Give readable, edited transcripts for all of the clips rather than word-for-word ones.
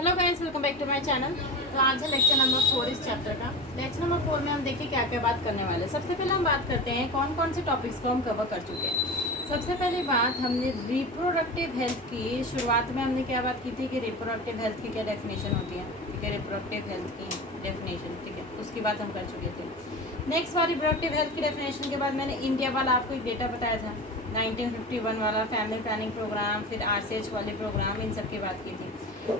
Hello guys, welcome back to my channel. तो आज है लेक्चर नंबर 4 इस चैप्टर का। लेक्चर नंबर 4 में हम देखिए क्या क्या बात करने वाले हैं। सबसे पहले हम बात करते हैं कौन कौन से टॉपिक्स को हम कवर कर चुके हैं। सबसे पहली बात हमने रिप्रोडक्टिव हेल्थ की शुरुआत में हमने क्या बात की थी कि रिप्रोडक्टिव हेल्थ की क्या डेफिनेशन होती है। ठीक है, रिप्रोडक्टिव हेल्थ की डेफिनेशन, ठीक है, उसकी बात हम कर चुके थे। नेक्स्ट वाली रिप्रोडक्टिव हेल्थ की डेफिनेशन के बाद मैंने इंडिया वाला आपको एक डेटा बताया था, 1951 वाला फैमिली प्लानिंग प्रोग्राम, फिर RCH वाले प्रोग्राम, इन सब की बात की थी।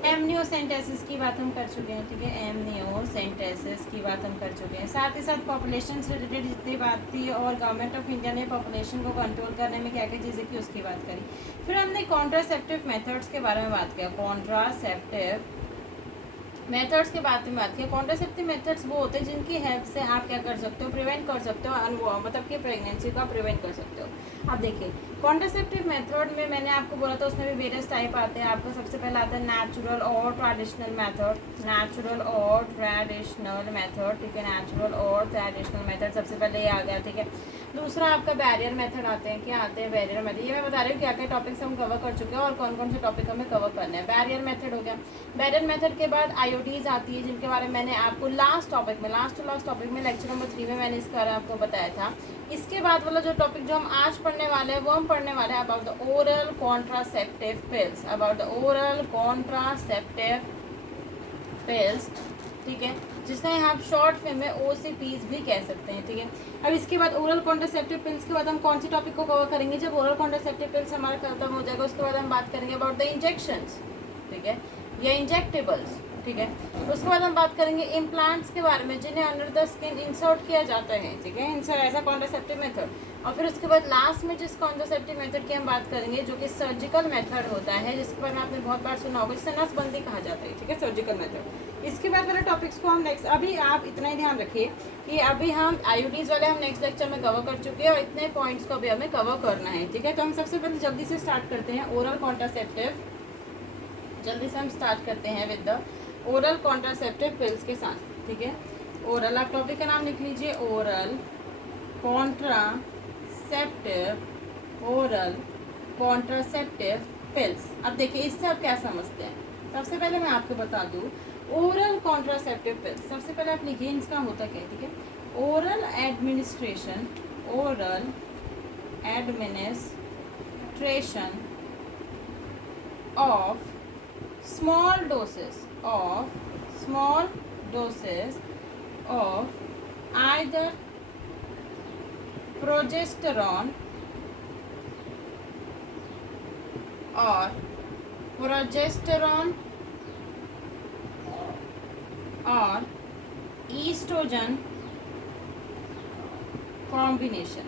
एमनियोसेंटेसिस की बात हम कर चुके हैं। ठीक है, एमनियोसेंटेसिस की बात हम कर चुके हैं। साथ ही साथ पॉपुलेशन से रिलेटेड जितनी बात थी और गवर्नमेंट ऑफ इंडिया ने पॉपुलेशन को कंट्रोल करने में क्या क्या चीज़ें की उसकी बात करी। फिर हमने कॉन्ट्रासेप्टिव मेथड्स के बारे में बात किया। कॉन्ट्रासेप्टिव मेथड्स के बारे में बात किया। कॉन्ट्रासेप्टिव मेथड्स वो होते हैं जिनकी हेल्प से आप क्या कर सकते हो, प्रिवेंट कर सकते हो, मतलब कि प्रेगनेंसी को आप प्रिवेंट कर सकते हो। अब देखिए कॉन्ट्रासेप्टिव मेथड में मैंने आपको बोला था उसमें भी वेरियस टाइप आते हैं। आपको सबसे पहले आता है नेचुरल और ट्रेडिशनल मेथड। नेचुरल और ट्रेडिशनल मेथड, ठीक है, नेचुरल और ट्रेडिशनल मेथड सबसे पहले ये आ गया। ठीक है, दूसरा आपका बैरियर मेथड आते हैं। क्या आते हैं? Barrier method. ये मैं बता रही हूँ क्या क्या टॉपिक्स हम कवर कर चुके हैं और कौन कौन से टॉपिक हमें कवर करने हैं। बैरियर मेथड हो गया। बैरियर मेथड के बाद आईओडीज आती है जिनके बारे में मैंने आपको लास्ट टॉपिक में लेक्चर नंबर 3 में मैंने इसके बारे में आपको बताया था। इसके बाद वाला जो टॉपिक जो हम आज पढ़ने वाले हैं वो हम पढ़ने वाले हैं about the oral contraceptive pills. About the oral contraceptive pills, ठीक है, जिसमें आप शॉर्ट फिल्म में OCPs भी कह सकते हैं। ठीक है, अब इसके बाद ओरल कॉन्ट्रासेप्टिव पिल्स के बाद हम कौन सी टॉपिक को कवर करेंगे? जब ओरल कॉन्ट्रासेप्टिव पिल्स हमारा खत्म हो जाएगा उसके बाद हम बात करेंगे अबाउट द इंजेक्शंस, ठीक है, या इंजेक्टेबल्स। ठीक है, उसके बाद हम बात करेंगे इम्प्लांट्स के बारे में जिन्हें अंडर द स्किन इंसर्ट किया जाता है। ठीक है, इंसर्ट ऐसा कॉन्ट्रासेप्टिव मेथड। और फिर उसके बाद लास्ट में जिस कॉन्ट्रासेप्टिव मेथड की हम बात करेंगे जो कि सर्जिकल मेथड होता है, जिसके बारे में आपने बहुत बार सुना होगा, जिसे नसबंदी कहा जाता है। ठीक है, सर्जिकल मेथड। इसके बाद वाले टॉपिक्स को हम नेक्स्ट, अभी आप इतना ही ध्यान रखिए कि अभी हम आईओडीज वाले हम नेक्स्ट लेक्चर में कवर कर चुके हैं और इतने पॉइंट्स को अभी हमें कवर करना है। ठीक है, तो हम सबसे पहले जल्दी से स्टार्ट करते हैं ओरल कॉन्ट्रासेप्टिव। जल्दी से हम स्टार्ट करते हैं with the oral contraceptive pills के साथ। ठीक है, ओरल, आप टॉपिक का नाम लिख लीजिए, ओरल कॉन्ट्रासेप्टिव पिल्स। अब देखिए इससे आप क्या समझते हैं। सबसे पहले मैं आपको बता दूं ओरल कॉन्ट्रासेप्टिव पिल्स, सबसे पहले आप लिखिए इसका होता क्या है। ठीक है, oral administration of small doses of either progesterone or estrogen combination.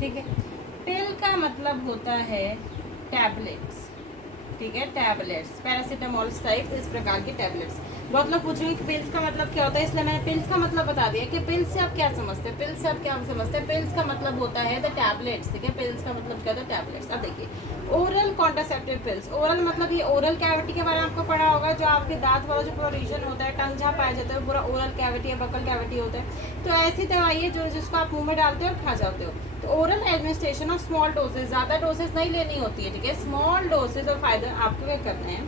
ठीक है, पिल का मतलब होता है टैबलेट्स। ठीक है, टैबलेट्स, पैरासीटामोल टाइप इस प्रकार की टैबलेट्स। बहुत लोग पूछेंगे कि पिल्स का मतलब क्या होता है, इसलिए मैंने पिल्स का मतलब बता दिया कि पिल्स से आप क्या समझते हैं। पिल्स से आप क्या समझते हैं? पिल्स का मतलब होता है द टैबलेट्स। ठीक है, पिल्स का मतलब क्या होता है? टैबलेट्स। अब देखिए ओरल कॉन्ट्रासेप्टिव पिल्स, ओरल मतलब ये ओरल कैविटी के बारे में आपको पढ़ा होगा, जो आपके दांत वाला जो पूरा रीजन होता है, टंग जहाँ पाया जाता है, पूरा ओरल कैविटी या बकल कैविटी होता है। तो ऐसी दवाई है जो जिसको आप मुंह में डालते हो और खा जाते हो। तो oral administration of small dosage, ज़्यादा डोसेज नहीं लेनी होती है। ठीक है, स्मॉल डोसेज और फायदा आपको क्या करना है,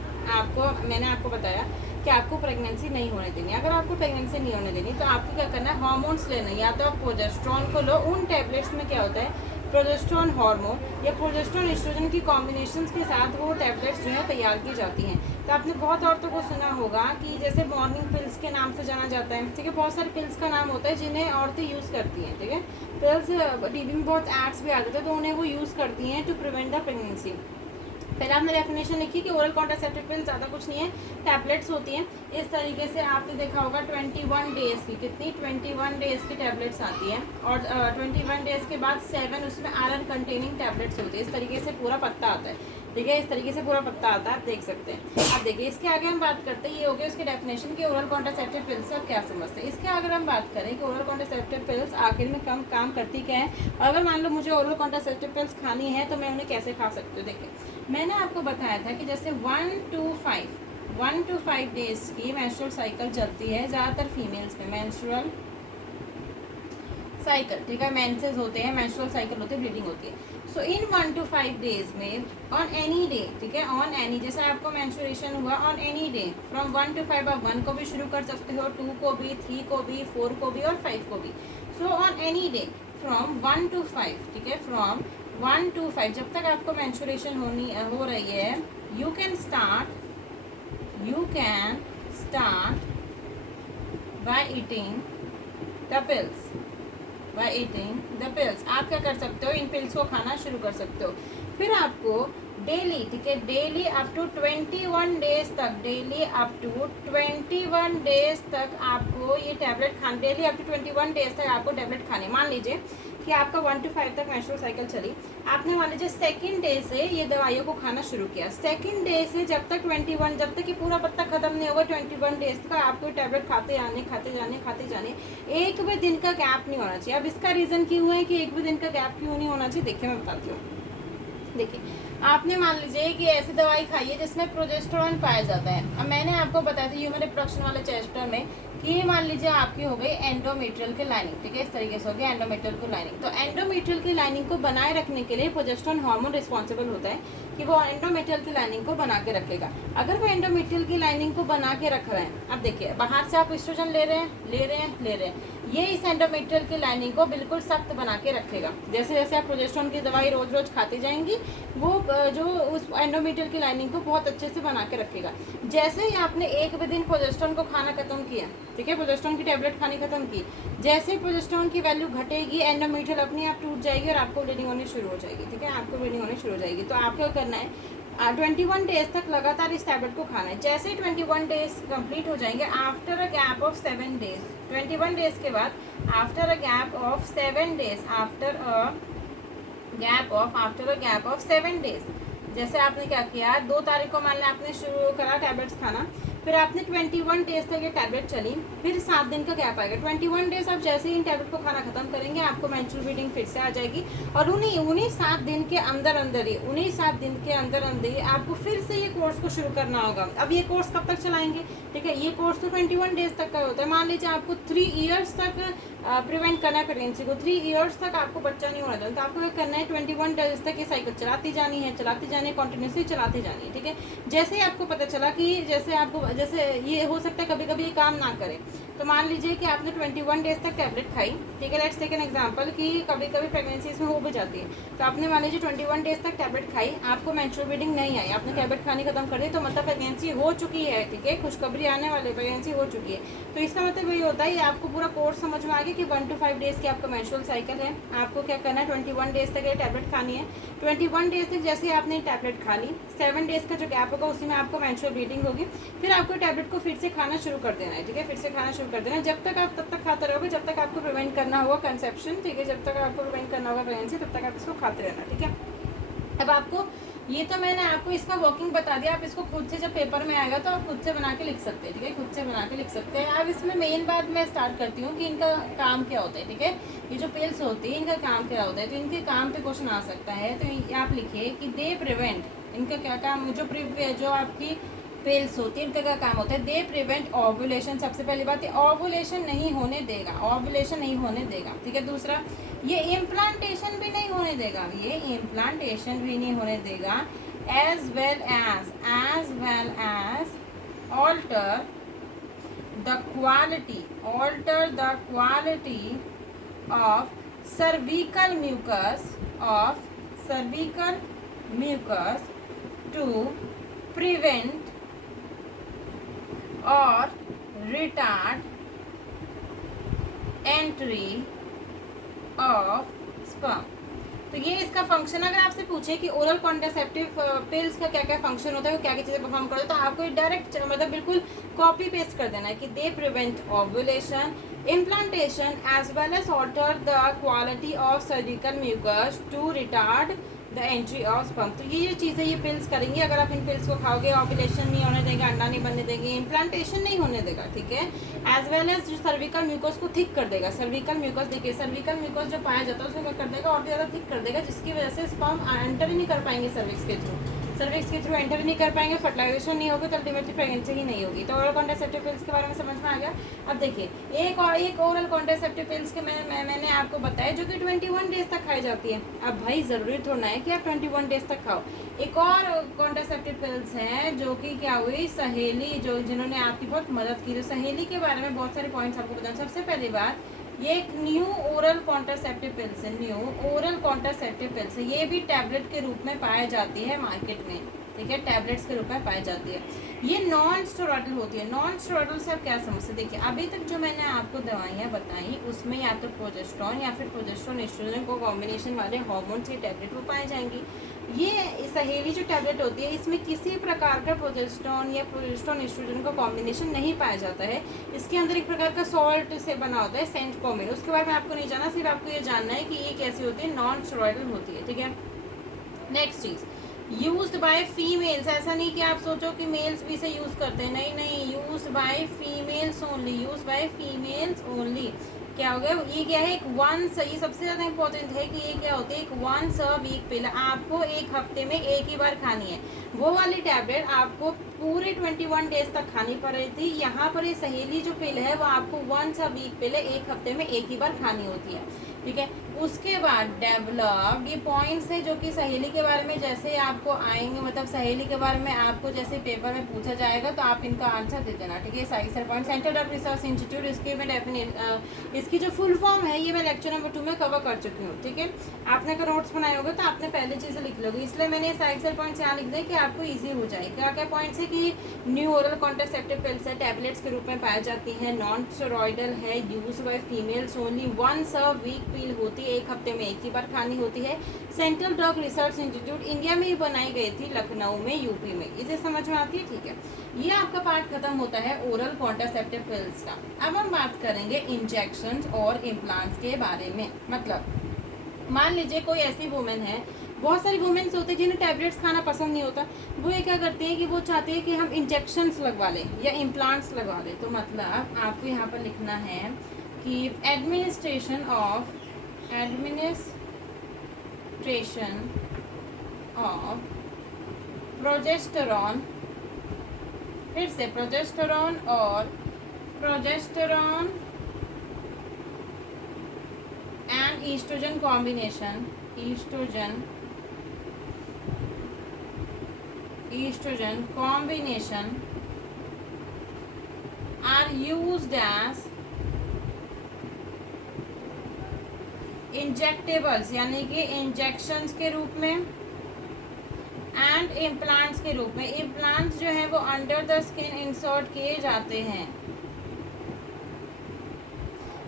मैंने आपको बताया कि आपको प्रेगनेंसी नहीं होने देनी। अगर आपको प्रेगनेंसी नहीं होने देनी तो आपको क्या करना है, हार्मोन्स लेना है। या तो आप प्रोजेस्टेरोन को लो, उन टैबलेट्स में क्या होता है, प्रोजेस्टेरोन हार्मोन या प्रोजेस्टेरोन एस्ट्रोजन की कॉम्बिनेशंस के साथ वो टैबलेट्स जो है तैयार की जाती हैं। तो आपने बहुत औरतों को सुना होगा कि जैसे मॉर्निंग पिल्स के नाम से जाना जाता है। ठीक है, बहुत सारे पिल्स का नाम होता है जिन्हें औरतें यूज़ करती हैं। ठीक है, पिल्स टीवी में बहुत एड्स भी आते थे तो उन्हें वो यूज़ करती हैं टू प्रिवेंट द प्रेगनेंसी। पहले आपने डेफिनेशन लिखी कि ओरल कॉन्ट्रासेप्टिव पिल ज़्यादा कुछ नहीं है, टैबलेट्स होती हैं। इस तरीके से आपने देखा होगा 21 डेज़ की, कितनी 21 डेज़ की टैबलेट्स आती हैं और 21 डेज़ के बाद 7 उसमें आयरन कंटेनिंग टैबलेट्स होती है। इस तरीके से पूरा पत्ता आता है। ठीक है, इस तरीके से पूरा पत्ता आता है, आप देख सकते हैं। अब देखिए इसके आगे हम बात करते हैं, ये हो गया उसकी डेफिनेशन कि ओरल कॉन्ट्रासेप्टिव पिल्स से आप क्या समझते हैं। इसके अगर हम बात करें कि ओरल कॉन्ट्रासेप्टिव पिल्स आखिर में कम काम करती क्या है, और अगर मान लो मुझे ओरल कॉन्ट्रासेप्टिव पिल्स खानी है तो मैं उन्हें कैसे खा सकती हूँ। देखिए मैंने आपको बताया था कि जैसे 1 to 5 डेज़ की मेंस्ट्रुअल साइकिल चलती है ज़्यादातर फीमेल्स में। मेंस्ट्रुअल साइकिल, ठीक है, मेंसेस होते हैं, मेंस्ट्रुअल साइकिल होती है, ब्लीडिंग होती है। सो इन 1 to 5 डेज में ऑन एनी डे, ठीक है, ऑन एनी, जैसे आपको मेंस्ट्रुएशन हुआ on any day from 1 to 5, आप 1 को भी शुरू कर सकते हो, 2 को भी, 3 को भी, 4 को भी और 5 को भी। So on any day from 1 to 5, ठीक है, फ्रॉम 1 to 5 जब तक आपको मेंस्ट्रुएशन हो रही है, you can start by eating the pills, by eating the pills. आप क्या कर सकते हो, इन पिल्स को खाना शुरू कर सकते हो। फिर आपको डेली, ठीक है, डेली अप टू 21 डेज तक, डेली अप टू 21 डेज तक आपको ये टैबलेट खाना, डेली अप टू 21 डेज तक आपको टैबलेट खाने। मान लीजिए कि आपका 1 to 5 तक मेंस्ट्रुअल साइकिल चली, आपने मान लीजिए सेकंड डे से ये दवाइयों को खाना शुरू किया, सेकंड डे से जब तक 21, जब तक ये पूरा पत्ता खत्म नहीं होगा 21 डेज तक आपको टैबलेट खाते जाने, एक भी दिन का गैप नहीं होना चाहिए। अब इसका रीज़न क्यों है कि एक भी दिन का गैप क्यों नहीं होना चाहिए, देखिए मैं बताती हूँ। देखिए, आपने मान लीजिए कि ऐसी दवाई खाई है जिसमें प्रोजेस्टेरोन पाया जाता है। अब मैंने आपको बताया था ह्यूमन रिप्रोडक्शन वाले चैप्टर में कि मान लीजिए आपकी हो गई एंडोमेट्रियल की लाइनिंग, ठीक है, इस तरीके से हो गई एंडोमेट्रियल की लाइनिंग। तो एंडोमेट्रियल की लाइनिंग को बनाए रखने के लिए प्रोजेस्टेरोन हार्मोन रिस्पॉन्सिबल होता है कि वो एंडोमेट्रियल की लाइनिंग को बना के रखेगा। अगर वो एंडोमेट्रियल की लाइनिंग को बना के रख रहे हैं, अब देखिए बाहर से आप एस्ट्रोजन ले रहे हैं, ये इस एंडोमेट्रियल की लाइनिंग को बिल्कुल सख्त बना के रखेगा। जैसे जैसे आप प्रोजेस्टेरोन की दवाई रोज रोज खाती जाएंगी, वो जो उस एंडोमेट्रियल की लाइनिंग को बहुत अच्छे से बना के रखेगा। जैसे ही आपने एक भी दिन प्रोजेस्टेरोन को खाना खत्म किया, ठीक है, प्रोजेस्टेरोन की टैबलेट खानी खत्म की, जैसे ही प्रोजेस्टेरोन की वैल्यू घटेगी, एंडोमेट्रियल अपने आप टूट जाएगी और आपको ब्लीडिंग होनी शुरू हो जाएगी, ठीक है, आपको ब्लीडिंग होनी शुरू हो जाएगी। तो आपको क्या करना है, 21 डेज तक लगातार इस टैबलेट को खाना है। जैसे ही 21 डेज कंप्लीट हो जाएंगे, after a gap of 7 days, 21 days के बाद after a gap of 7 days, after a gap of 7 days, जैसे आपने क्या किया, 2 तारीख को मान लें आपने शुरू करा टैबलेट्स खाना, फिर आपने 21 डेज तक ये टैबलेट चली, फिर 7 दिन का गैप आएगा। 21 डेज आप जैसे ही इन टैबलेट को खाना खत्म करेंगे, आपको मेंस्ट्रुअल ब्लीडिंग फिर से आ जाएगी और उन्हीं 7 दिन के अंदर अंदर ही आपको फिर से ये कोर्स को शुरू करना होगा। अब ये कोर्स कब तक चलाएंगे, ठीक है, ये कोर्स तो 21 डेज तक का होता है। मान लीजिए आपको 3 ईयर्स तक प्रिवेंट करना है प्रेगनेंसी को, 3 ईयर्स तक आपको बच्चा नहीं होना चाहिए, तो आपको क्या करना है, 21 डेज तक ये साइकिल चलाती जानी है, कंटिन्यूसली चलाती जानी है, ठीक है। जैसे ही आपको पता चला कि जैसे ये हो सकता है कभी कभी ये काम ना करे, तो मान लीजिए कि आपने 21 डेज तक टैबलेट खाई, ठीक है, लेट्स टेक एन एग्जांपल कि कभी कभी प्रेगनेंसी इसमें हो भी जाती है, तो आपने मान लीजिए 21 डेज तक टैबलेट खाई, आपको मेंस्ट्रुअल ब्लीडिंग नहीं आई, आपने टैबलेट खानी खत्म कर दी, तो मतलब प्रेगनेंसी हो चुकी है, ठीक है, खुशखबरी आने वाली, प्रेगनेंसी हो चुकी है। तो इसका मतलब ये होता है, आपको पूरा कोर्स समझ में आ गया कि 1 to 5 डेज की आपका मेंस्ट्रुअल साइकिल है, आपको क्या करना है, 21 डेज तक ये टैबलेट खानी है। 21 डेज तक जैसे ही आपने टैबलेट खा ली, 7 डेज का जो गैप होगा उसी में आपको मेंस्ट्रुअल ब्लीडिंग होगी, फिर आपको टैबलेट को फिर से खाना शुरू कर देना है, ठीक है, फिर से खाना शुरू कर देना है। जब तक आप तब तक खाते रहोगे जब तक आपको प्रिवेंट करना होगा कंसेप्शन, ठीक है, जब तक आपको प्रिवेंट करना होगा प्रेगनेंसी, तब तक आप इसको खाते रहना, ठीक है। अब आपको ये तो मैंने आपको इसका वर्किंग बता दिया, आप इसको खुद से जब पेपर में आएगा तो आप खुद से बना के लिख सकते हैं, ठीक है, खुद से बना के लिख सकते हैं। अब इसमें मेन बात मैं स्टार्ट करती हूँ कि इनका काम क्या होता है, ठीक है, ये जो पिल्स होती है इनका काम क्या होता है। तो इनके काम पे क्वेश्चन आ सकता है, तो आप लिखिए कि दे प्रिवेंट, इनका क्या काम, जो आपकी पिल्स होती है इनका क्या काम होता है, दे प्रिवेंट ओव्यूलेशन। सबसे पहली बात, ये ओव्यूलेशन नहीं होने देगा, ठीक है। दूसरा, ये इम्प्लांटेशन भी नहीं होने देगा, as well as alter the quality of cervical mucus to prevent और रिटार्ड एंट्री ऑफ स्पर्म। तो ये इसका फंक्शन, अगर आपसे पूछे कि ओरल कॉन्ट्रासेप्टिव पिल्स का क्या क्या फंक्शन होता है, वो क्या क्या चीज़ें परफॉर्म करते हैं, तो आपको डायरेक्ट मतलब बिल्कुल कॉपी पेस्ट कर देना है कि they prevent ovulation, implantation as well as alter the quality of surgical mucus to retard the entry of sperm. तो ये चीज़ें ये पिल्स करेंगी। अगर आप इन पिल्स को खाओगे, ओव्यूलेशन नहीं होने देगा, अंडा नहीं बनने देंगे, इम्प्लांटेशन नहीं होने देगा, ठीक है, एज वेल एज जो सर्विकल म्यूकस को थिक कर देगा। सर्विकल म्यूकस देखिए, सर्विकल म्यूकस जो पाया जाता है उसको क्या कर देगा, और भी ज़्यादा थिक कर देगा, जिसकी वजह से स्पर्म एंटर ही नहीं कर पाएंगे सर्विक्स के थ्रू, सर्विक्स के थ्रू एंटर नहीं कर पाएंगे, फर्टिलाइजेशन नहीं होगी, तो अल्टीमेटली प्रेगनेंसी ही नहीं होगी। तो ओरल कॉन्ट्रासेप्टिव पिल्स के बारे में समझ में आ गया। अब देखिए एक ओरल कॉन्ट्रासेप्टिव पिल्स के मैंने आपको बताया जो कि 21 डेज तक खाई जाती है। अब भाई ज़रूरी थोड़ा है कि आप 21 डेज तक खाओ। एक और कॉन्ट्रासेप्टिव पिल्स हैं जो कि क्या हुई, सहेली, जो जिन्होंने आपकी बहुत मदद की। तो सहेली के बारे में बहुत सारे पॉइंट्स आपको बताएं। सबसे पहली बात, ये एक न्यू ओरल कॉन्ट्रासेप्टिव पिल्स है, न्यू ओरल कॉन्ट्रासेप्टिव पिल्स है। ये भी टैबलेट के रूप में पाई जाती है मार्केट में, ठीक है, टैबलेट्स के रूप में पाई जाती है। ये नॉन स्टेरॉइडल होती है। नॉन स्टेरॉइडल से आप क्या समझते, देखिए अभी तक जो मैंने आपको दवाइयाँ बताई उसमें या तो प्रोजेस्टेरॉन या फिर प्रोजेस्टेरॉन एस्ट्रोजन को कॉम्बिनेशन वाले हार्मोन से टैबलेट वो पाई जाएंगी। ये सहेली जो टैबलेट होती है इसमें किसी प्रकार का प्रोजेस्टेरॉन या प्रोजेस्टेरॉन एस्ट्रोजन का कॉम्बिनेशन नहीं पाया जाता है। इसके अंदर एक प्रकार का सॉल्ट से बना होता है, सेंटकोमिन। उसके बारे में आपको नहीं जानना, सिर्फ आपको ये जानना है कि ये कैसी होती है, नॉन स्टेरॉइडल होती है, ठीक है। Next cheese, used by females. ऐसा नहीं कि आप सोचो कि मेल्स भी इसे यूज़ करते हैं, नहीं, used by females only, used by females only. क्या हो गया, ये क्या है, एक वंस, ये सबसे ज़्यादा इंपॉर्टेंट है कि ये क्या होती है, एक वंस अ वीक पिल। आपको एक हफ्ते में एक ही बार खानी है। वो वाली टैबलेट आपको पूरे 21 डेज तक खानी पड़ रही थी। यहाँ पर ये सहेली जो पिल है वो आपको वंस अ वीक पिल है, एक हफ्ते में एक ही बार खानी होती है, ठीक है। उसके बाद डेवलप्ड, ये पॉइंट्स है जो कि सहेली के बारे में जैसे आपको आएंगे, मतलब सहेली के बारे में आपको जैसे पेपर में पूछा जाएगा तो आप इनका आंसर दे देना, ठीक है। Size point, centre of research institute, इसकी मैं इसकी जो फुल फॉर्म है ये मैं लेक्चर नंबर 2 में कवर कर चुकी हूँ, ठीक है। आपने अगर नोट्स बनाए होंगे तो आपने पहले चीज़ें लिख लोगे, इसलिए मैंने साइज पॉइंट्स यहाँ लिख दिए कि आपको ईजी हो जाए। क्या क्या पॉइंट्स है कि न्यू ओरल कॉन्ट्रासेप्टिव पिल्स है, टैबलेट्स के रूप में पाई जाती है, नॉन स्टेरॉइडल है, use by females only, once a week pill होती है, एक हफ्ते में एक ही बार खानी होती है। Central drug research institute, India में ही बनाई गई थी, लखनऊ में, यूपी में। इसे समझ में आती है, ठीक है। ये आपका पार्ट खत्म होता है ओरल कॉन्ट्रासेप्टिव पिल्स का। अब हम बात करेंगे इंजेक्शंस और इम्प्लांट्स के बारे में। मतलब मान लीजिए कोई ऐसी वुमेन है, बहुत सारी वुमेन्स होती है जिन्हें टैबलेट्स खाना पसंद नहीं होता, वो ये क्या करती है कि वो चाहती है कि हम इंजेक्शंस लगवा लें या इम्प्लांट्स लगवा लें। तो मतलब आपको यहाँ पर लिखना है कि एडमिनिस्ट्रेशन ऑफ प्रोजेस्टेरॉन, फिर से प्रोजेस्टेरॉन और progesterone and estrogen combination, estrogen combination are used as injectables, यानी कि इंजेक्शंस के रूप में, एंड इम्प्लांट्स के रूप में। इम्प्लांट्स जो है वो अंडर द स्किन इंसर्ट किए जाते हैं।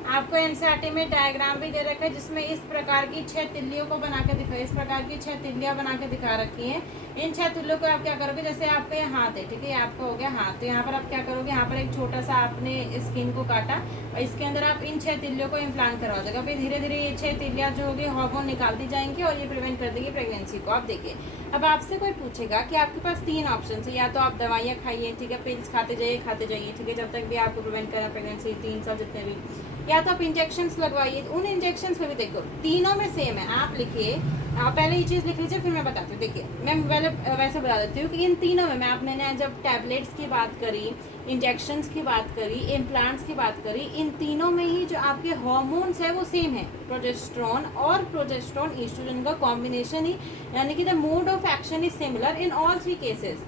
आपको एनसीईआरटी में डायग्राम भी दे रखा है जिसमें इस प्रकार की 6 तिल्लियों को बना के दिखा, इस प्रकार की 6 तिल्लियाँ बना के दिखा रखी हैं। इन 6 तिल्लियों को आप क्या करोगे, जैसे आपका ये हाथ है, ठीक है, ये आपका हो गया हाथ, तो यहाँ पर आप क्या करोगे, यहाँ पर एक छोटा सा आपने स्किन को काटा और इसके अंदर आप इन 6 तिल्लियों को इम्प्लांट करवा दोगे। फिर धीरे धीरे ये 6 तिल्लियाँ जो होगी हार्मोन निकालती जाएंगी और ये प्रिवेंट कर देगी प्रेगनेंसी को। आप देखिए, अब आपसे कोई पूछेगा कि आपके पास 3 ऑप्शन है, या तो आप दवाइयाँ खाइए, ठीक है, पिल्स खाते जाइए, ठीक है, जब तक भी आपको प्रिवेंट करना प्रेगनेंसी 3 साल जितने भी, या तो आप इंजेक्शंस लगवाइए। उन इंजेक्शंस में भी देखो तीनों में सेम है। आप लिखिए, पहले ये चीज़ लिख लीजिए, फिर मैं बताती हूँ। देखिए मैं पहले वैसे बता देती हूँ कि इन तीनों में मैंने जब टैबलेट्स की बात करी, इंजेक्शंस की बात करी, इम्प्लांट्स की बात करी, इन तीनों में ही जो आपके हार्मोन्स है वो सेम है, प्रोजेस्टेरॉन और प्रोजेस्टेरॉन ईस्ट्रोजन का कॉम्बिनेशन ही, यानी कि the mode of action is similar in all 3 cases.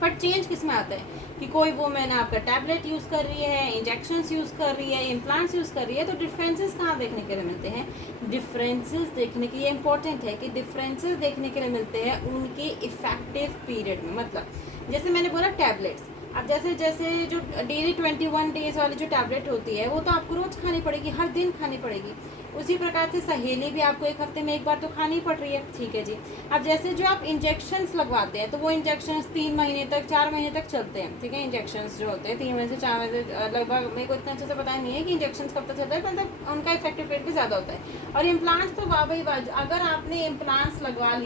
But change किस में आता है कि कोई वुमेन आपका टैबलेट यूज़ कर रही है, इंजेक्शंस यूज़ कर रही है, इम्प्लांट्स यूज़ कर रही है, तो डिफरेंसेस कहाँ देखने के लिए मिलते हैं, डिफरेंसेस देखने की, ये इंपॉर्टेंट है कि डिफरेंसेस देखने के लिए मिलते हैं उनके इफेक्टिव पीरियड में। मतलब जैसे मैंने बोला टैबलेट्स, अब जैसे जैसे जो डेली 21 डेज वाली जो टैबलेट होती है वो तो आपको रोज़ खानी पड़ेगी, हर दिन खानी पड़ेगी। उसी प्रकार से सहेली भी आपको एक हफ्ते में एक बार तो खानी पड़ रही है, ठीक है जी। अब जैसे जो आप इंजेक्शंस लगवाते हैं तो वो इंजेक्शंस 3 महीने तक, 4 महीने तक चलते हैं, ठीक है। इंजेक्शंस जो होते हैं 3 महीने से 4 महीने लगभग, मेरे को इतना अच्छे से पता नहीं है कि इंजेक्शंस कब तक चलता है, मतलब उनका इफेक्टिव पीरियड भी ज़्यादा होता है। और इम्प्लांट्स तो वाह भाई वाह, अगर आपने इम्प्लांट्स लगवा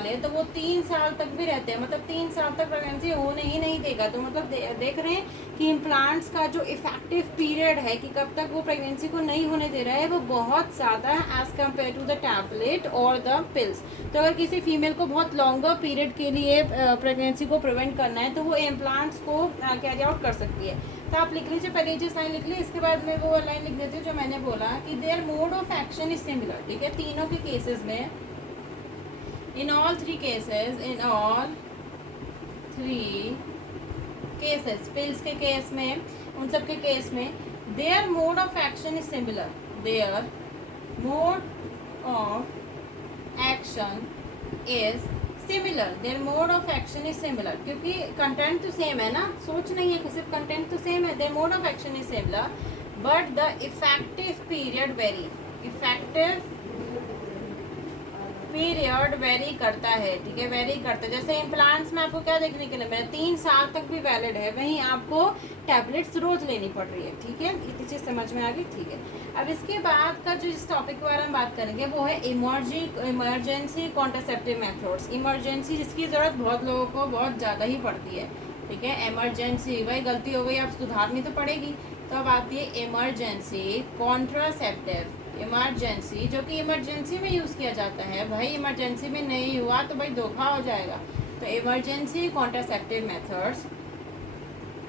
लिए तो वो 3 साल तक भी रहते हैं, मतलब 3 साल तक प्रेगनेंसी होने ही नहीं देगा। तो मतलब देख रहे हैं कि इम्प्लांट्स का जो इफेक्टिव पीरियड है कि कब तक वो प्रेगनेंसी को नहीं होने दे रहा है वो बहुत ज़्यादा है as compare to the tablet और द पिल्स। तो अगर किसी फीमेल को बहुत लॉन्गर पीरियड के लिए प्रेगनेंसी को प्रिवेंट करना है तो वो इम्प्लांट्स को कैरी आउट कर सकती है। तो आप लिख लीजिए, पहले जिस लाइन लिख ली, इसके बाद में वो लाइन लिख देती हूँ जो मैंने बोला कि their mode of action is similar. ठीक है, तीनों के केसेस में, in all three cases, pills के केस में, उन सब के केस में, their mode of action is similar. Their mode of action is similar. Their mode of action is similar, क्योंकि कंटेंट तो सेम है ना, सोच नहीं है कि सिर्फ कंटेंट तो सेम है। Their mode of action is similar but the effective period vary. Effective period vary करता है। ठीक है, वेरी करता है। जैसे इम्प्लांट्स में आपको क्या देखने के लिए मिला, 3 साल तक भी वैलिड है, वहीं आपको टैबलेट्स रोज लेनी पड़ रही है। ठीक है, इतनी चीज़ समझ में आ गई। ठीक है, अब इसके बाद का जो इस टॉपिक के बारे में बात करेंगे वो है इमरजेंसी कॉन्ट्रासेप्टिव मेथड्स। इमरजेंसी जिसकी ज़रूरत बहुत लोगों को बहुत ज़्यादा ही पड़ती है। ठीक है, इमरजेंसी, भाई गलती हो गई आप सुधारनी तो पड़ेगी। तो अब आती है इमरजेंसी कॉन्ट्रासेप्टिव। इमरजेंसी जो कि इमरजेंसी में यूज़ किया जाता है, भाई इमरजेंसी में नहीं हुआ तो भाई धोखा हो जाएगा। तो emergency contraceptive methods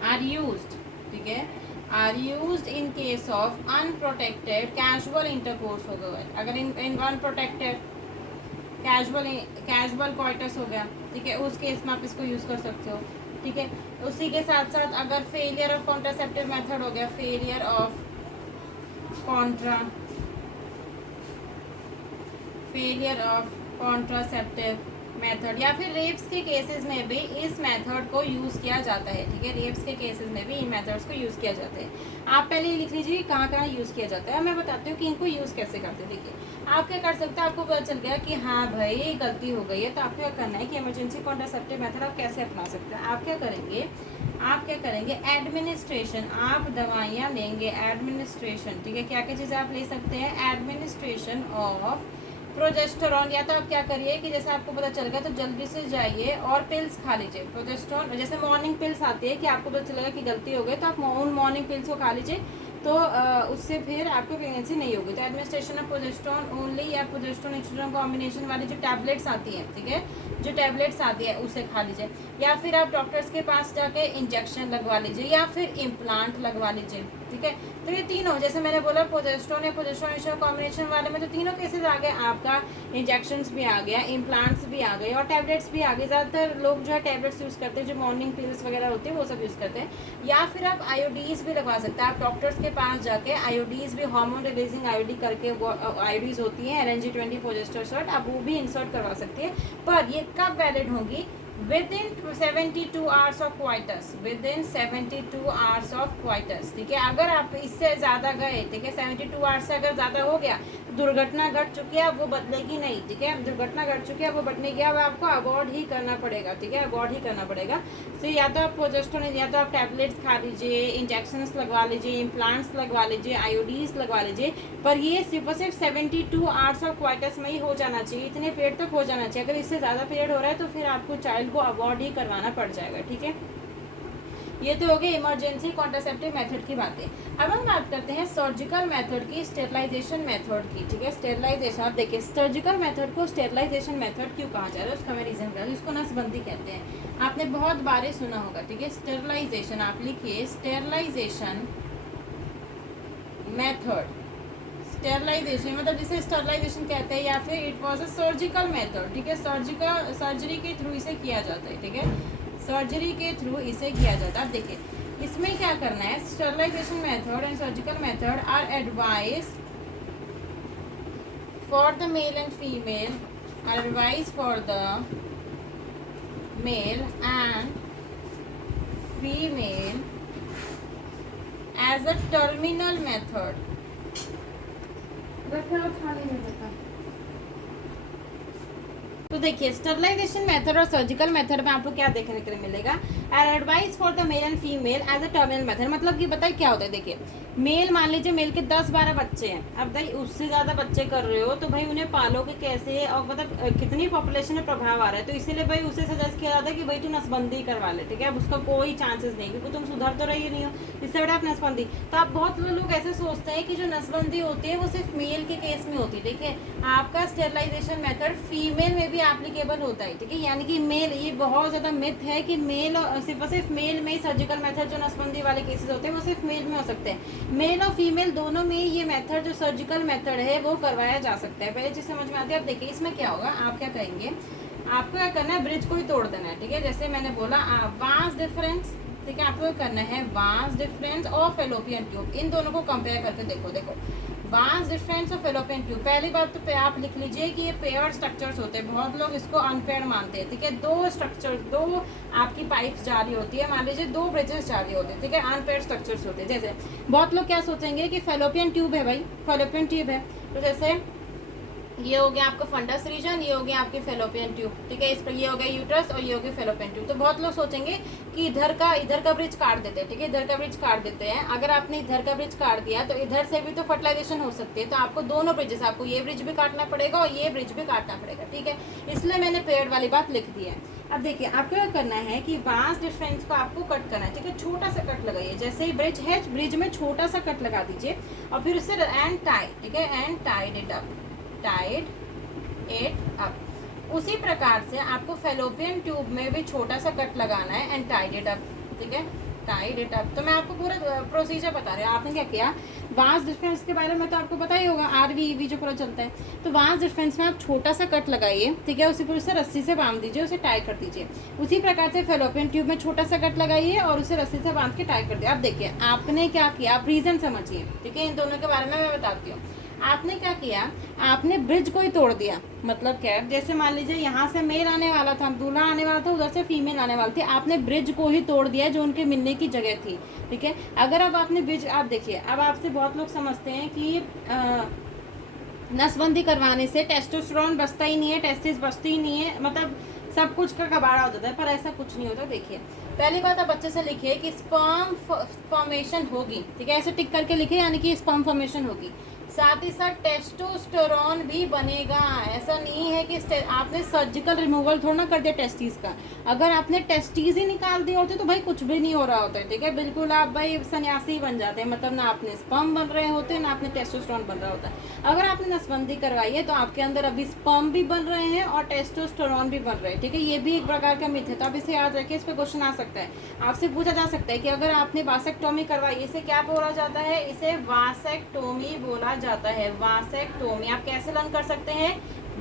are used, ठीक है, are used in case of unprotected casual intercourse हो गया। अगर इन अनप्रोटेक्टेड कैजुअल क्वार्टर्स हो गया, ठीक है, उस केस में आप इसको यूज़ कर सकते हो। ठीक है, उसी के साथ साथ अगर फेलियर ऑफ कॉन्ट्रासेप्टिव मेथड हो गया, फेलियर ऑफ कॉन्ट्रासेप्टिव मेथड, या फिर रेप्स के केसेस में भी इस मेथड को यूज़ किया जाता है। ठीक है, रेप्स के केसेस में भी इन मेथड्स को यूज़ किया जाता है। आप पहले लिख लीजिए कहाँ कहाँ यूज़ किया जाता है, मैं बताती हूँ कि इनको यूज़ कैसे करते हैं। देखिए, आप क्या कर सकते हैं, आपको पता चल गया कि हाँ भाई गलती हो गई है, तो आपको क्या करना है कि इमरजेंसी कॉन्ट्रासेप्टिव मेथड आप कैसे अपना सकते हैं। आप क्या करेंगे, एडमिनिस्ट्रेशन, आप दवाइयाँ लेंगे, एडमिनिस्ट्रेशन। ठीक है, क्या क्या चीज़ें आप ले सकते हैं, एडमिनिस्ट्रेशन ऑफ प्रोजेस्टेरॉन। या तो आप क्या करिए कि जैसे आपको पता चल गया तो जल्दी से जाइए और पिल्स खा लीजिए प्रोजेस्टेरॉन। जैसे मॉर्निंग पिल्स आती है कि आपको पता चलेगा कि गलती हो गई तो आप उन मॉर्निंग पिल्स को खा लीजिए, तो उससे फिर आपको प्रेगनेंसी नहीं होगी। तो एडमिनिस्ट्रेशन ऑफ प्रोजेस्टेरॉन ओनली, या प्रोजेस्टेरॉन एस्ट्रोजन कॉम्बिनेशन वाली जो टैबलेट्स आती हैं, ठीक है, जो टैबलेट्स आती है उसे खा लीजिए, या फिर आप डॉक्टर्स के पास जाके इंजेक्शन लगवा लीजिए, या फिर इम्प्लांट लगवा लीजिए। ठीक है, तो ये तीनों, जैसे मैंने बोला प्रोजेस्टेरॉन या प्रोजेस्टेरॉन एस्ट्रोजन कॉम्बिनेशन वाले में तो तीनों केसेस आ गए, आपका इंजेक्शंस भी आ गया, इम्प्लांट्स भी आ गए और टैबलेट्स भी आ गए। ज़्यादातर लोग जो है टैबलेट्स यूज़ करते हैं, जो मॉर्निंग पिल्स वगैरह होती है वो सब यूज़ करते हैं, या फिर आप आयोडीज भी लगवा सकते हैं। आप डॉक्टर्स के पास जाके आयोडीज भी, हार्मोन रिलीजिंग आयोडी करके वो आयोडीज होती है, LNG-20 प्रोजेस्टेरोन, आप वो भी इंसर्ट करवा सकती है। पर ये कब वैलिड होंगी, within 72 hours of coitus, within 72 hours of coitus। ठीक है, अगर आप इससे ज़्यादा गए, ठीक है, 72 hours से अगर ज़्यादा हो गया, दुर्घटना घट चुकी है, अब वो बदलेगी नहीं। ठीक है, दुर्घटना घट चुकी है, वो बदलने गया, अब आपको अबॉर्ड ही करना पड़ेगा। ठीक है, अबॉर्ड ही करना पड़ेगा। तो या तो आप प्रोजेस्टेरोन, या तो आप टैबलेट्स खा लीजिए, इंजेक्शंस लगवा लीजिए, इम्प्लांट्स लगवा लीजिए, आयोडीज लगवा लीजिए, पर ये सिर्फ 72 आवर्स ऑफ क्वार्टर्स में ही हो जाना चाहिए, इतने पीरियड तक हो जाना चाहिए। अगर इससे ज़्यादा पीरियड हो रहा है तो फिर आपको चाइल्ड को अबॉर्ड ही करवाना पड़ जाएगा। ठीक है, ये तो हो गई इमरजेंसी कॉन्ट्रासेप्टिव मेथड की बातें। अब हम बात करते हैं सर्जिकल मेथड की, स्टेरिलाइजेशन मेथड की। ठीक है, स्टेरिलाइजेशन, आप देखिए सर्जिकल मेथड को स्टेरिलाइजेशन मेथड क्यों कहा जा रहा है, उसका मैं रीज़न बता दूँ। इसको नसबंदी कहते हैं, आपने बहुत बार सुना होगा। ठीक है, स्टेरिलाइजेशन, आप लिखिए स्टेरिलाइजेशन मेथड। स्टेरिलाइजेशन मतलब जिसे स्टेरिलाइजेशन कहते हैं, या फिर it was a surgical method. ठीक है, सर्जरी के थ्रू इसे किया जाता है। ठीक है, सर्जरी के थ्रू इसे किया जाता है। अब देखिए इसमें क्या करना है, sterilisation method and surgical method are advise for the male and female, are advise for the male and female as a terminal method. तो देखिए स्टरलाइजेशन मेथड और सर्जिकल मेथड में आपको क्या देखने के लिए मिलेगा, advice for the male and female as a terminal method. मतलब कि बताइए क्या होता है, देखिए मेल, मान लीजिए मेल के 10-12 बच्चे हैं, अब भाई उससे ज़्यादा बच्चे कर रहे हो तो भाई उन्हें पालोगे कैसे, और मतलब कितनी पॉपुलेशन में प्रभाव आ रहा है। तो इसीलिए भाई उसे सजेस्ट किया जाता है कि भाई तू नसबंदी करवा ले, ठीक है। अब उसका कोई चांसेस नहीं, क्योंकि तुम सुधर तो रही नहीं हो, इससे बड़ा आप नसबंदी। तो आप बहुत लोग ऐसे सोचते हैं कि जो नसबंदी होती है वो सिर्फ मेल के केस में होती है। देखिए आपका स्टेरिलाइजेशन मेथड फीमेल में भी एप्लीकेबल होता है, ठीक है। यानी कि मेल, ये बहुत ज़्यादा मिथ है कि मेल सिर्फ मेल में ही सर्जिकल मेथड जो नसबंदी वाले केसेस होते हैं वो सिर्फ मेल में हो सकते हैं। मेल और फीमेल दोनों में ये मेथड जो सर्जिकल मेथड है वो करवाया जा सकता है। पहले चीज़ समझ में आती है। अब देखिए इसमें क्या होगा, आप क्या करेंगे, आपको क्या करना है, ब्रिज को ही तोड़ देना है, ठीक है। जैसे मैंने बोला वांस डिफरेंस, ठीक है, आपको करना है वांस डिफरेंस और फेलोपियन ट्यूब, इन दोनों को कंपेयर करके देखो वांस डिफरेंस और फेलोपियन ट्यूब। पहली बात तो पे आप लिख लीजिए कि ये पेयर्ड स्ट्रक्चर्स होते हैं, बहुत लोग इसको अनपेयर्ड मानते हैं, ठीक है। दो स्ट्रक्चर, दो आपकी पाइप्स जा रही होती है, मान लीजिए 2 ब्रिजेस जा रही होती है, ठीक है, अनपेयर्ड स्ट्रक्चर्स होते हैं। जैसे बहुत लोग क्या सोचेंगे कि फेलोपियन ट्यूब है, भाई फेलोपियन ट्यूब है, तो जैसे ये हो गया आपका फंडस रीजन, ये हो गया आपकी फेलोपियन ट्यूब, ठीक है। इस पर ये हो गया यूट्रस और ये हो गया फेलोपियन ट्यूब। तो बहुत लोग सोचेंगे कि इधर का ब्रिज काट देते हैं, ठीक है, इधर का ब्रिज काट देते हैं। अगर आपने इधर का ब्रिज काट दिया तो इधर से भी तो फर्टिलाइजेशन हो सकती है, तो आपको दोनों ब्रिजेस, आपको ये ब्रिज भी काटना पड़ेगा और ये ब्रिज भी काटना पड़ेगा, ठीक है। इसलिए मैंने पेड़ वाली बात लिख दी है। अब देखिए आपको क्या करना है कि वांस डिफरेंस को आपको कट करना है, ठीक है। छोटा सा कट लगाइए, जैसे ही ब्रिज है ब्रिज में छोटा सा कट लगा दीजिए और फिर उससे एंड टाई, ठीक है, and tied it up, tied it up. उसी प्रकार से आपको फेलोपियन ट्यूब में भी छोटा सा कट लगाना है एंड टाइड इट अप, ठीक है, टाइड इट अप। तो मैं आपको पूरा प्रोसीजर बता रही हूँ। आपने क्या किया, वांस डिफरेंस के बारे में तो आपको पता ही होगा, RV जो पूरा चलता है। तो वांस डिफरेंस में आप छोटा सा कट लगाइए, ठीक है, उसी पर उसे रस्सी से बांध दीजिए, उसे टाई कर दीजिए। उसी प्रकार से फेलोपियन ट्यूब में छोटा सा कट लगाइए और उसे रस्सी से बांध के टाई कर दिया। अब देखिए आपने क्या किया, आप रीजन समझिए, ठीक है, इन दोनों के बारे में मैं बताती हूँ। आपने क्या किया, आपने ब्रिज को ही तोड़ दिया। मतलब क्या, जैसे मान लीजिए यहाँ से मेल आने वाला था, दूल्हा आने वाला था, उधर से फीमेल आने वाली थी, आपने ब्रिज को ही तोड़ दिया जो उनके मिलने की जगह थी, ठीक है। अगर अब आपने ब्रिज, आप देखिए अब आपसे बहुत लोग समझते हैं कि नसबंदी करवाने से टेस्टोस्टेरोन बचता ही नहीं है, टेस्टिस बचती ही नहीं है, मतलब सब कुछ का कबाड़ा हो जाता है, पर ऐसा कुछ नहीं होता। देखिए पहली बात आप बच्चे से लिखिए कि स्पर्म फॉर्मेशन होगी, ठीक है, ऐसे टिक करके लिखिए, यानी कि स्पर्म फॉर्मेशन होगी। साथ ही साथ टेस्टोस्टेरोन भी बनेगा। ऐसा नहीं है कि आपने सर्जिकल रिमूवल थोड़ा ना कर दिया टेस्टिस का। अगर आपने टेस्टिस ही निकाल दिए होते तो भाई कुछ भी नहीं हो रहा होता है, ठीक है, बिल्कुल आप भाई सन्यासी बन जाते हैं। मतलब ना आपने स्पर्म बन रहे होते, ना आपने टेस्टोस्टेरोन बन रहा होता है। अगर आपने नसबंदी करवाई है तो आपके अंदर अभी स्पर्म भी बन रहे हैं और टेस्टोस्टेरोन भी बन रहे हैं, ठीक है। ये भी एक प्रकार का मिथ है, तो आप इसे याद रखिए। इस पर क्वेश्चन आ सकता है, आपसे पूछा जा सकता है कि अगर आपने वासेक्टोमी करवाई, इसे क्या बोला जाता है, इसे वासेक्टोमी बोला जाता है। वासेक्टोमी आप कैसे लर्न कर सकते हैं,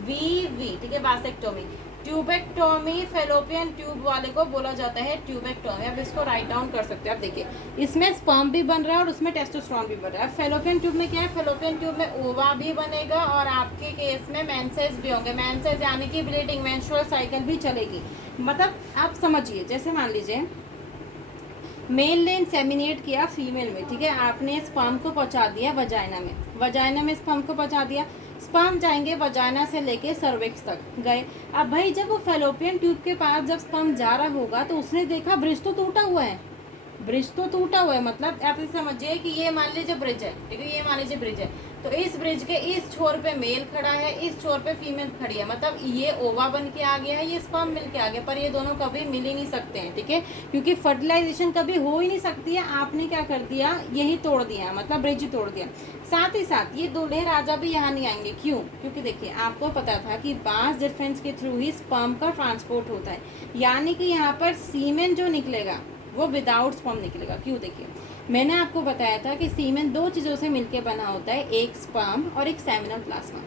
VV, ठीक है, वासेक्टोमी। ट्यूबेक्टोमी फेलोपियन ट्यूब वाले को बोला जाता है ट्यूबेक्टोमी। अब इसको राइट डाउन कर सकते हैं। आप देखिए इसमें स्पर्म भी बन रहा है और उसमें टेस्टोस्टेरोन भी बन रहा है। फेलोपियन ट्यूब में क्या है, फेलोपियन ट्यूब में ओवा भी बनेगा और आपके केस में मेंसेस भी होंगे। मेंसेस यानी कि ब्लीडिंग, मेंस्ट्रुअल साइकिल भी चलेगी। मतलब आप समझिए, जैसे मान लीजिए मेल ने इंसेमिनेट किया फीमेल में, ठीक है, आपने स्पर्म को पहुंचा दिया वजाइना में, वजाइना में स्पर्म को पहुंचा दिया, स्पर्म जाएंगे वजाइना से लेके सर्विक्स तक गए। अब भाई जब वो फेलोपियन ट्यूब के पास जब स्पर्म जा रहा होगा तो उसने देखा ब्रिज तो टूटा हुआ है, ब्रिज तो टूटा हुआ है। मतलब आप इसे समझिए कि ये मान लीजिए ब्रिज है, ठीक है, ये मान लीजिए ब्रिज है, तो इस ब्रिज के इस छोर पे मेल खड़ा है, इस छोर पे फीमेल खड़ी है। मतलब ये ओवा बन के आ गया है, ये स्पर्म मिल के आ गया, पर ये दोनों कभी मिल ही नहीं सकते हैं, ठीक है, क्योंकि फर्टिलाइजेशन कभी हो ही नहीं सकती है। आपने क्या कर दिया, यही तोड़ दिया, मतलब ब्रिज तोड़ दिया। साथ ही साथ ये दूल्हे राजा भी यहाँ नहीं आएंगे, क्यों, क्योंकि देखिए आपको पता था कि वांस डिफरेंस के थ्रू ही स्पर्म का ट्रांसपोर्ट होता है, यानी कि यहाँ पर सीमेन जो निकलेगा वो विदाउट स्पर्म निकलेगा। क्यों, देखिए मैंने आपको बताया था कि सीमेन 2 चीज़ों से मिलकर बना होता है, एक स्पर्म और एक सेमिनल प्लाज्मा।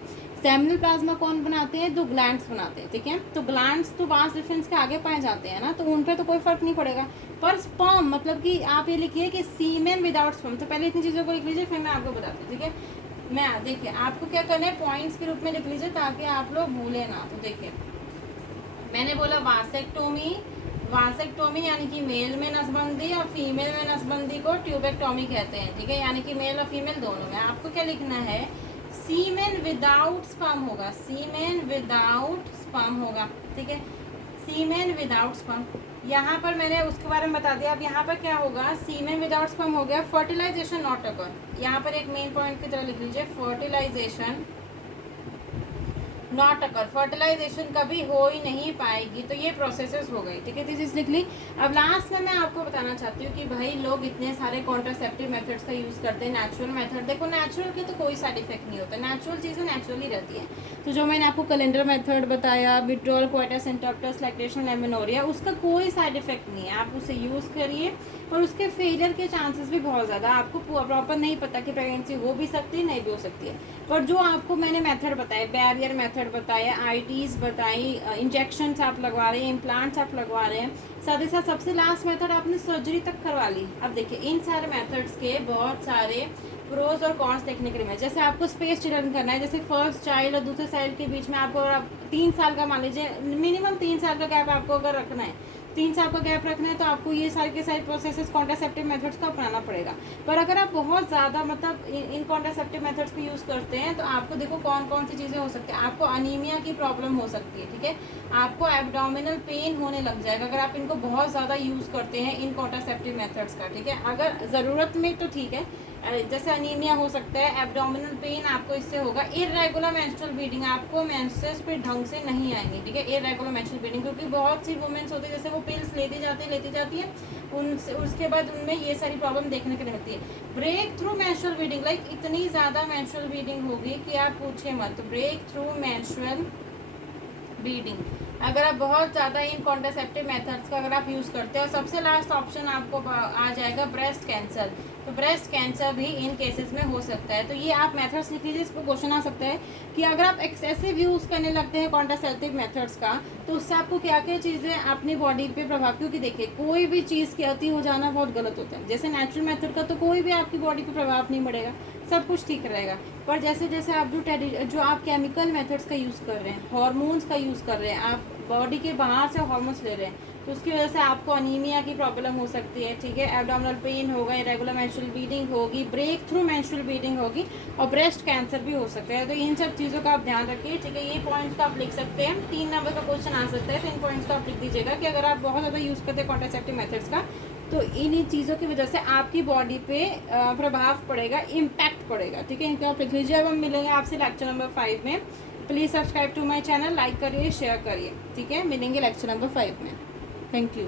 सेमिनल प्लाज्मा कौन बनाते हैं, 2 ग्लैंड्स बनाते हैं, ठीक है। तो ग्लैंड्स तो वांस डिफरेंस के आगे पाए जाते हैं ना, तो उन पे तो कोई फर्क नहीं पड़ेगा। पर स्पर्म मतलब कि आप ये लिखिए कि सीमेन विदाउट स्पर्म। तो पहले इतनी चीज़ों को लिख लीजिए, फिर मैं आपको बताती हूँ, ठीक है। मैं देखिए आपको क्या करना है, पॉइंट्स के रूप में लिख लीजिए ताकि आप लोग भूले ना। तो देखिए मैंने बोला वासेक्टोमी, वासेक्टोमी यानी कि मेल में नसबंदी और फीमेल में नसबंदी को ट्यूबेक्टोमी कहते हैं, ठीक है, यानी कि मेल और फीमेल दोनों में। आपको क्या लिखना है, सीमेन विदाउट स्पर्म होगा, सीमेन विदाउट स्पर्म होगा, ठीक है, सीमेन विदाउट स्पर्म। यहाँ पर मैंने उसके बारे में बता दिया। अब यहाँ पर क्या होगा, सीमेन विदाउट स्पर्म हो गया, फर्टिलाइजेशन नॉट अकर। यहाँ पर एक मेन पॉइंट की तरह लिख लीजिए, फर्टिलाइजेशन नॉट अकर, फर्टिलाइजेशन कभी हो ही नहीं पाएगी। तो ये प्रोसेसेस हो गई, ठीक है, तो चीज़ लिख ली। अब लास्ट में मैं आपको बताना चाहती हूँ कि भाई लोग इतने सारे कॉन्ट्रासेप्टिव मेथड्स का यूज़ करते हैं, नेचुरल मेथड। देखो नेचुरल के तो कोई साइड इफेक्ट नहीं होता, नेचुरल चीज़ें नेचुरली रहती है। तो जो मैंने आपको कैलेंडर मेथड बताया, withdrawal, coitus interruptus, lactation, amenorrhoea, उसका कोई साइड इफेक्ट नहीं है, आप उसे यूज़ करिए। और उसके फेलियर के चांसेस भी बहुत ज़्यादा, आपको प्रॉपर नहीं पता कि प्रेगनेंसी हो भी सकती है, नहीं भी हो सकती है। पर जो आपको मैंने मेथड बताए, बैरियर मेथड बताया, आईटीज़ बताई, इंजेक्शंस आप लगवा रहे हैं, इम्प्लांट्स आप लगवा रहे हैं, साथ ही साथ सबसे लास्ट मेथड आपने सर्जरी तक करवा ली। अब देखिए इन सारे मेथड्स के बहुत सारे प्रोज और कॉन्स देखने के लिए मिले। जैसे आपको स्पेस चिल्ड्रन करना है, जैसे फर्स्ट चाइल्ड और दूसरे चाइल्ड के बीच में आपको 3 साल का, मान लीजिए मिनिमम 3 साल का गैप आपको अगर रखना है, 3 साल का गैप रखना है, तो आपको ये सारे के सारे प्रोसेसेस कॉन्ट्रासेप्टिव मेथड्स को अपनाना पड़ेगा। पर अगर आप बहुत ज़्यादा मतलब इन कॉन्ट्रासेप्टिव मेथड्स को यूज़ करते हैं, तो आपको देखो कौन कौन सी चीज़ें हो सकती है। आपको अनीमिया की प्रॉब्लम हो सकती है, ठीक है, आपको एब्डोमिनल पेन होने लग जाएगा अगर आप इनको बहुत ज़्यादा यूज़ करते हैं इन कॉन्ट्रासेप्टिव मेथड्स का, ठीक है। अगर ज़रूरत में तो ठीक है, जैसे अनीमिया हो सकता है, एब्डोमिनल पेन आपको इससे होगा, इर्रेगुलर मेंस्ट्रुअल ब्लीडिंग, आपको मेंसेस पे ढंग से नहीं आएंगी, ठीक है, इर्रेगुलर मेंस्ट्रुअल ब्लीडिंग। क्योंकि बहुत सी वुमेन्स होती है, जैसे वो पिल्स लेती जाती है, उनसे उसके बाद उनमें ये सारी प्रॉब्लम देखने को मिलती है। Breakthrough menstrual bleeding, like इतनी ज़्यादा मेंस्ट्रुअल ब्लीडिंग होगी कि आप पूछिए मत। ब्रेक थ्रू मेंस्ट्रुअल ब्लीडिंग, अगर आप बहुत ज़्यादा इन कॉन्ट्रासेप्टिव मेथड्स का अगर आप यूज़ करते हैं। और सबसे लास्ट ऑप्शन आपको आ जाएगा ब्रेस्ट कैंसर। तो ब्रेस्ट कैंसर भी इन केसेस में हो सकता है। तो ये आप मेथड्स लिख लीजिए। इस पर क्वेश्चन आ सकता है कि अगर आप एक्सेसिव यूज़ करने लगते हैं कॉन्ट्रासेप्टिव मेथड्स का, तो उससे आपको क्या क्या चीज़ें अपनी बॉडी पे प्रभाव, क्योंकि देखिए कोई भी चीज़ के अति हो जाना बहुत गलत होता है। जैसे नेचुरल मेथड का तो कोई भी आपकी बॉडी पे प्रभाव नहीं पड़ेगा, सब कुछ ठीक रहेगा। पर जैसे जैसे आप जो आप केमिकल मेथड्स का यूज़ कर रहे हैं, हॉर्मोन्स का यूज़ कर रहे हैं, आप बॉडी के बाहर से हार्मोन्स ले रहे हैं, तो उसकी वजह से आपको अनीमिया की प्रॉब्लम हो सकती है, ठीक है, एब्डोमिनल पेन होगा, इरेगुलर मेंस्ट्रुअल ब्लीडिंग होगी, ब्रेक थ्रू मेंस्ट्रुअल ब्लीडिंग होगी, और ब्रेस्ट कैंसर भी हो सकता है। तो इन सब चीज़ों का आप ध्यान रखिए, ठीक है। ये पॉइंट्स को आप लिख सकते हैं, 3 नंबर का क्वेश्चन आ सकता है, तो इन पॉइंट्स को आप लिख दीजिएगा कि अगर आप बहुत ज़्यादा यूज़ करते हैं कॉन्ट्रासेप्टिव मेथड्स का, तो इन चीज़ों की वजह से आपकी बॉडी पे प्रभाव पड़ेगा, इम्पैक्ट पड़ेगा, ठीक है। इनको आप लिख लीजिए। अब हम मिलेंगे आपसे लेक्चर नंबर 5 में। Please subscribe to my channel, like करिए, शेयर करिए, ठीक है। मिलेंगे लेक्चर नंबर 5 में। Thank you.